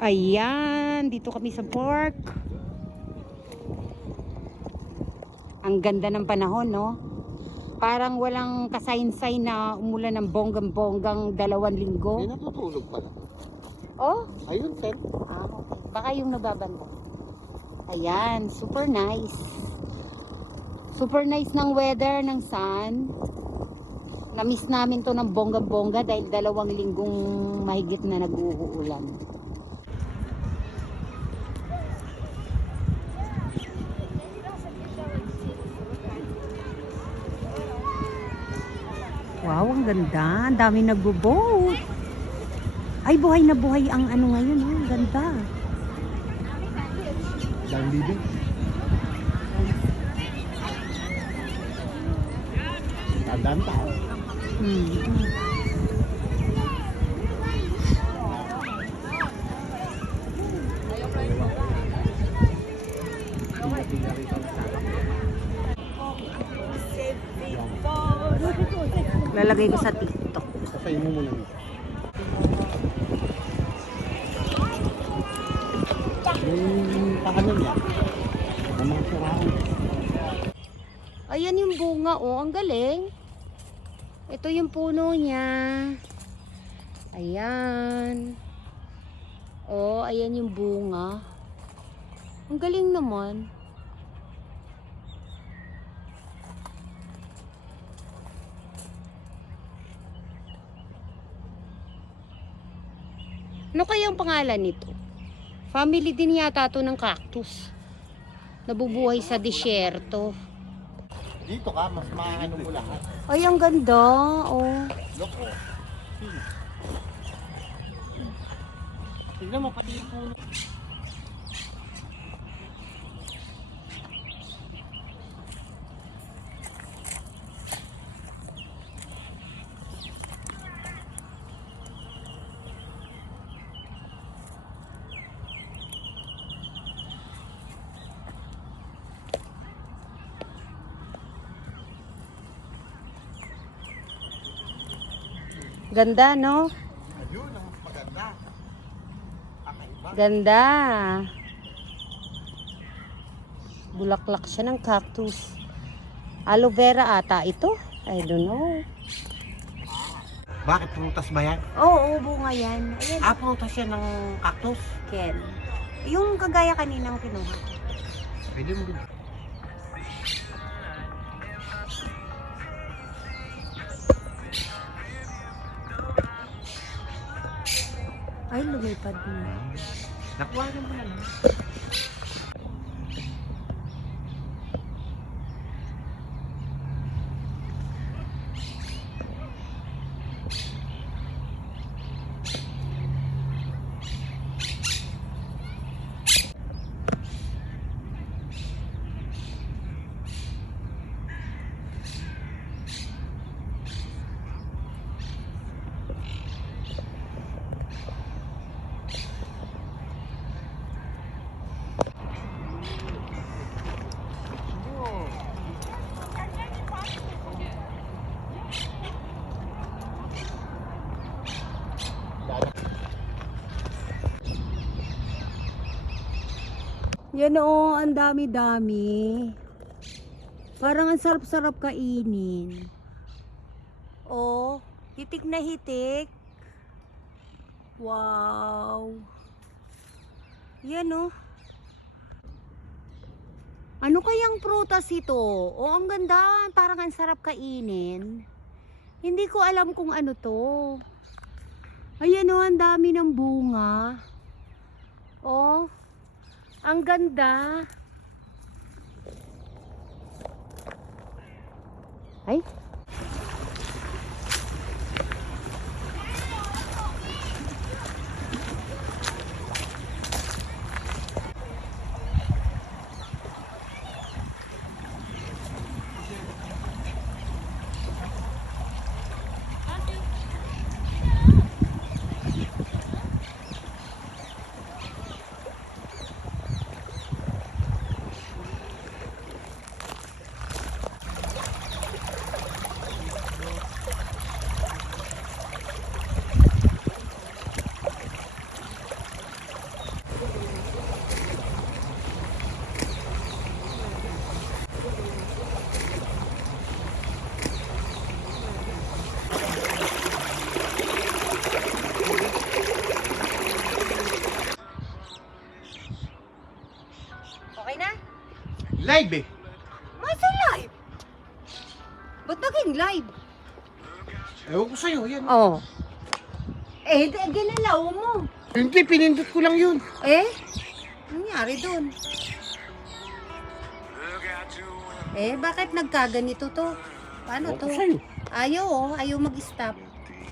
Ayan, dito kami sa park. Ang ganda ng panahon, no? Parang walang kasaysay na umulan ng bonggang-bonggang 2 linggo. May natutulog pala. Oh? Ayun, sir. Ah, okay. Baka yung nababanda. Ayan, super nice. Super nice ng weather, ng sun. Na-miss namin to ng bongga-bongga dahil 2 linggong mahigit na nag-uulan. Wow, ang ganda. Ang dami nagbo-boat. Ay, buhay na buhay ang ano ngayon. Oh. Ang ganda. Dahil libre. Tandaan tao. Lalagay ko sa TikTok. Kasay mo muna nito. Yung kahanan niya. Ang mga siraan. Ayan yung bunga, oh. Ang galing. Ito yung puno niya. Ayan. Oh, ayan yung bunga. Ang galing naman. Ano kaya ang pangalan nito? Family din yata to ng cactus. Nabubuhay sa disyerto. Dito ka, mas maano mo lahat. Ay, ang ganda. Oh. Loko. Tignan mo pati yung puno. Ganda, no? Ayun, ang maganda. Kakaiba. Ganda. Bulaklak siya ng cactus. Aloe vera ata ito. I don't know. Bakit prutas ba yan? Oo, bunga yan. Ayan, Prutas yan ng cactus. Ken. Yung kagaya kaninang kinuha. Pwede mo din. Ay, lumipad na. Nakuha na mo yan. Yan o, ang dami-dami. Parang ang sarap-sarap kainin. Oh, hitik na hitik. Wow. Yan o. Ano kayang prutas ito? Oh, ang ganda. Parang ang sarap kainin. Hindi ko alam kung ano to. Ayan o, ang dami ng bunga. Oh. Ang ganda. Ay. Live eh. Masa live? Ba't naging live? Ewan ko sa'yo, yan. Oh. Ginalaw mo. Hindi, pinindot ko lang yun. Nangyari dun? Bakit nagkaganito to? Paano Ewan to? ko sa'yo. Ayaw mag-stop.